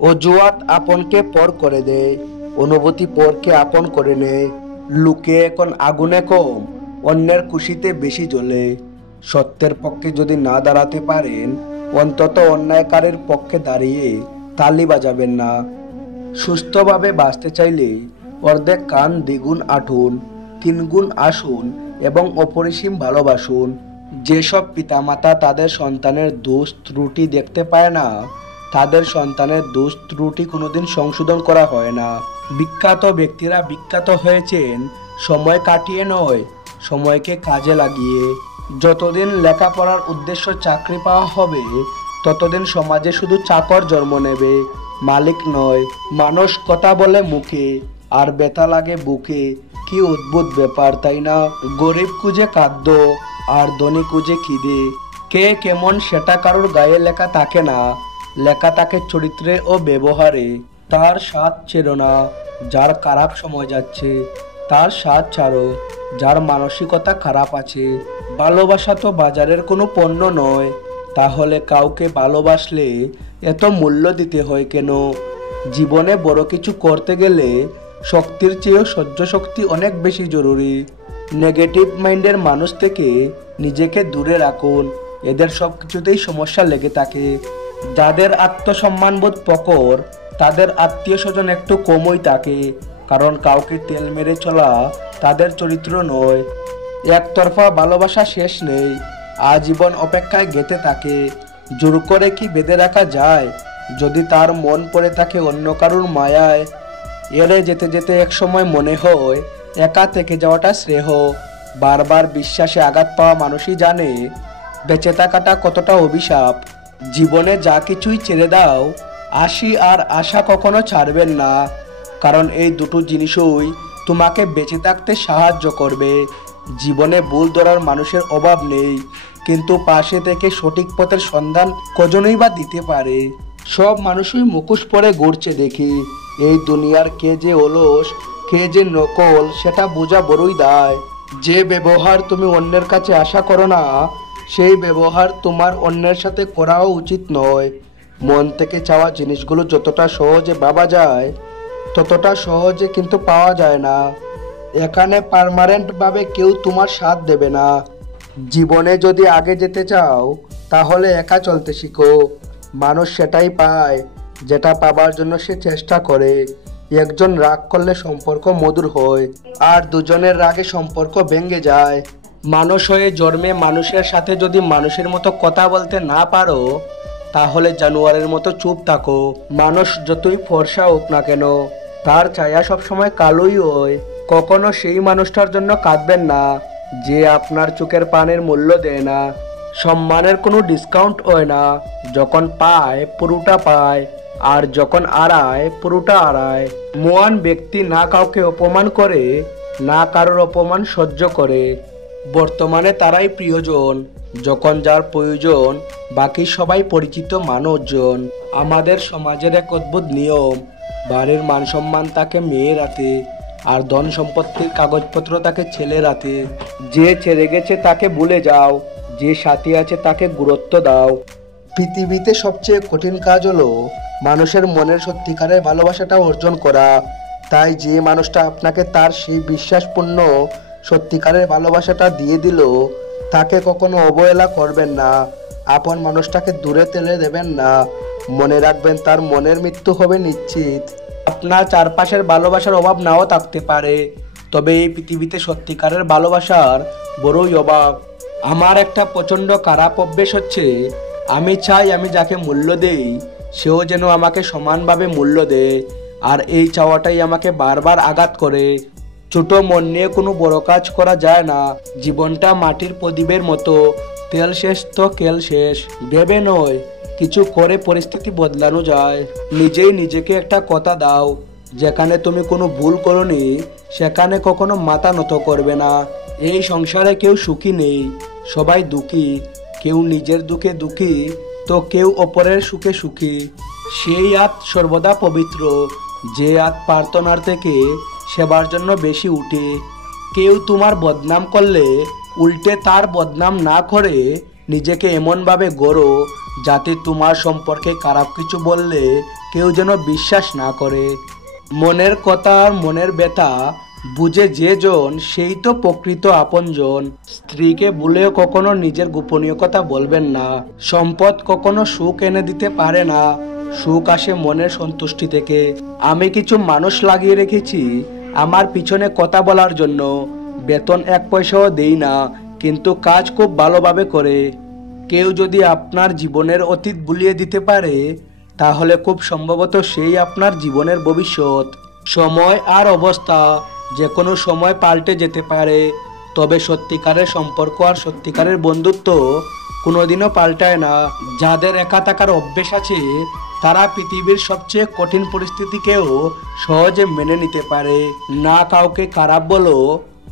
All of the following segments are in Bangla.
অজুহাত আপনকে পর করে দেয়, অনুভূতি পরকে আপন করে নেয়। লোকে এখন আগুনে কম, অন্যের খুশিতে বেশি জ্বলে। সত্যের পক্ষে যদি না দাঁড়াতে পারেন, অন্তত অন্যায়কারীর পক্ষে দাঁড়িয়ে তালি বাজাবেন না। সুস্থভাবে বাঁচতে চাইলে অর্ধেক কান দ্বিগুণ আঁটুন, তিনগুণ আসুন এবং অপরিসীম ভালোবাসুন। যেসব পিতামাতা তাদের সন্তানের দোষ ত্রুটি দেখতে পায় না, তাদের সন্তানের দোষ ত্রুটি কোনোদিন সংশোধন করা হয় না। বিখ্যাত ব্যক্তিরা বিখ্যাত হয়েছেন সময় কাটিয়ে নয়, সময়কে কাজে লাগিয়ে। যতদিন লেখাপড়ার উদ্দেশ্য চাকরি পাওয়া হবে, ততদিন সমাজে শুধু চাকর জন্ম নেবে, মালিক নয়। মানুষ কথা বলে মুখে আর ব্যথা লাগে বুকে। কি অদ্ভুত ব্যাপার, তাই না? গরিব খুঁজে খাদ্য আর ধনী খুঁজে খিদে। কে কেমন সেটা কারোর গায়ে লেখা থাকে না, লেখা থাকে চরিত্রে ও ব্যবহারে। তার স্বাদ ছেড়ো না যার খারাপ সময় যাচ্ছে, তার স্বাদ ছাড়ো যার মানসিকতা খারাপ আছে। ভালোবাসা তো বাজারের কোনো পণ্য নয়, তাহলে কাউকে ভালোবাসলে এত মূল্য দিতে হয় কেন? জীবনে বড় কিছু করতে গেলে শক্তির চেয়েও সহ্য শক্তি অনেক বেশি জরুরি। নেগেটিভ মাইন্ডের মানুষ থেকে নিজেকে দূরে রাখুন, এদের সব কিছুতেই সমস্যা লেগে থাকে। যাদের আত্মসম্মানবোধ প্রখর, তাদের আত্মীয় স্বজন একটু কমই থাকে, কারণ কাউকে তেল মেরে চলা তাদের চরিত্র নয়। একতরফা ভালোবাসা শেষ নেই, আজীবন অপেক্ষায় গেঁথে থাকে। জোর করে কি বেঁধে রাখা যায় যদি তার মন পড়ে থাকে অন্য কারুর মায়ায়? এড়ে যেতে যেতে একসময় মনে হয় একা থেকে যাওয়াটা শ্রেয়। বারবার বিশ্বাসে আঘাত পাওয়া মানুষই জানে বেঁচে থাকাটা কতটা অভিশাপ। জীবনে যা কিছুই ছেড়ে দাও, আশি আর আশা কখনো ছাড়বেন না, কারণ এই দুটো জিনিসই তোমাকে বেঁচে থাকতে সাহায্য করবে। জীবনে ভুল ধরার মানুষের অভাব নেই, কিন্তু পাশে থেকে সঠিক পথের সন্ধান কজনই বা দিতে পারে? সব মানুষই মুখোশ পরে ঘুরছে দেখি। এই দুনিয়ার কে যে অলস, কে যে নকল, সেটা বোঝা বড়ই দায়। যে ব্যবহার তুমি অন্যের কাছে আশা করো না, সেই ব্যবহার তোমার অন্যের সাথে করাও উচিত নয়। মন থেকে চাওয়া জিনিসগুলো যতটা সহজে ভাবা যায়, ততটা সহজে কিন্তু পাওয়া যায় না। এখানে পার্মানেন্টভাবে কেউ তোমার সাথ দেবে না। জীবনে যদি আগে যেতে চাও, তাহলে একা চলতে শিখো। মানুষ সেটাই পায় যেটা পাবার জন্য সে চেষ্টা করে। একজন রাগ করলে সম্পর্ক মধুর হয়, আর দুজনের রাগে সম্পর্ক ভেঙে যায়। মানুষ হয়ে জন্মে মানুষের সাথে যদি মানুষের মতো কথা বলতে না পারো, তাহলে জানোয়ারের মতো চুপ থাকো। মানুষ যতই ফর্সা হোক না কেন, তার ছায়া সবসময় কালোই হয়। কখনো সেই মানুষটার জন্য কাঁদবেন না যে আপনার চোখের পানের মূল্য দেয় না। সম্মানের কোনো ডিসকাউন্ট হয় না, যখন পায় পুরোটা পায়, আর যখন আড়ায় পুরোটা আড়ায়। মহান ব্যক্তি না কাউকে অপমান করে, না কারোর অপমান সহ্য করে। বর্তমানে তারাই প্রিয়জন যখন যার প্রয়োজন বাকি সবাই পরিচিত মানুষজন। আমাদের সমাজের এক অদ্ভুত নিয়ম, বাড়ির মান সম্মান তাকে মেয়ের হাতে, আর ধন সম্পত্তির কাগজপত্র তাকে ছেলের হাতে। যে ছেড়ে গেছে তাকে ভুলে যাও, যে সাথী আছে তাকে গুরুত্ব দাও। পৃথিবীতে সবচেয়ে কঠিন কাজ হলো মানুষের মনের সত্যিকারের ভালোবাসাটা অর্জন করা। তাই যে মানুষটা আপনাকে তার সেই বিশ্বাসপূর্ণ সত্যিকারের ভালোবাসাটা দিয়ে দিল, তাকে কখনো অবহেলা করবেন না। আপন মানুষটাকে দূরে ঠেলে দেবেন না। মনে রাখবেন, তার মনের মৃত্যু হবে নিশ্চিত। আপনার চারপাশের ভালোবাসার অভাব নাও থাকতে পারে, তবে এই পৃথিবীতে সত্যিকারের ভালোবাসার বড়ই অভাব। আমার একটা প্রচণ্ড খারাপ অভ্যেস হচ্ছে, আমি চাই আমি যাকে মূল্য দেই সেও যেন আমাকে সমানভাবে মূল্য দেয়, আর এই চাওয়াটাই আমাকে বারবার আঘাত করে। ছোট মন নিয়ে কোনো বড় কাজ করা যায় না। জীবনটা মাটির প্রদীপের মতো, তেল শেষ তো কেল শেষ। ভেবে নয়, কিছু করে পরিস্থিতি বদলানো যায়। নিজেই নিজেকে একটা কথা দাও, যেখানে তুমি কোনো ভুল করোনি সেখানে কখনো মাথা নত করবে না। এই সংসারে কেউ সুখী নেই, সবাই দুঃখী। কেউ নিজের দুঃখে দুঃখী, তো কেউ অপরের সুখে সুখী। সেই হাত সর্বদা পবিত্র, যে হাত প্রার্থনার থেকে সেবার জন্য বেশি উঠে। কেউ তোমার বদনাম করলে উল্টে তার বদনাম না করে নিজেকে এমনভাবে গড়ো যাতে তোমার সম্পর্কে খারাপ কিছু বললে কেউ যেন বিশ্বাস না করে। মনের কথা আর মনের ব্যথা বুঝে যে জন সেই তো প্রকৃত আপনজন। স্ত্রীকে ভুলেও কখনো নিজের গোপনীয় কথা বলবেন না। সম্পদ কখনো সুখ এনে দিতে পারে না, সুখ আসে মনের সন্তুষ্টি থেকে। আমি কিছু মানুষ লাগিয়ে রেখেছি আমার পিছনে কথা বলার জন্য, বেতন 1 পয়সাও দেই না, কিন্তু কাজ খুব ভালোভাবে করে। কেউ যদি আপনার জীবনের অতীত ভুলিয়ে দিতে পারে, তাহলে খুব সম্ভবত সেই আপনার জীবনের ভবিষ্যৎ। সময় আর অবস্থা যে কোনো সময় পাল্টে যেতে পারে, তবে সত্যিকারের সম্পর্ক আর সত্যিকারের বন্ধুত্ব কোনোদিনও পাল্টায় না। যাদের একা থাকার অভ্যেস আছে তারা পৃথিবীর সবচেয়ে কঠিন পরিস্থিতিকেও সহজে মেনে নিতে পারে। না কাউকে খারাপ বলো,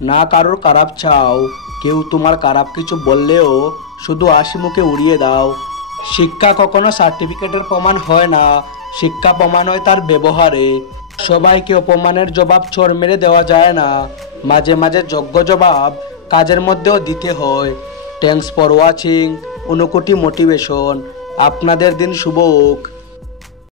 না কারোর খারাপ চাও। কেউ তোমার খারাপ কিছু বললেও শুধু হাসি মুখে উড়িয়ে দাও। শিক্ষা কখনো সার্টিফিকেটের প্রমাণ হয় না, শিক্ষা প্রমাণ হয় তার ব্যবহারে। সবাইকে অপমানের জবাব চড় মেরে দেওয়া যায় না, মাঝে মাঝে যোগ্য জবাব কাজের মধ্যেও দিতে হয়। Thanks for watching, 59 motivation. আপনাদের দিন শুভ হোক।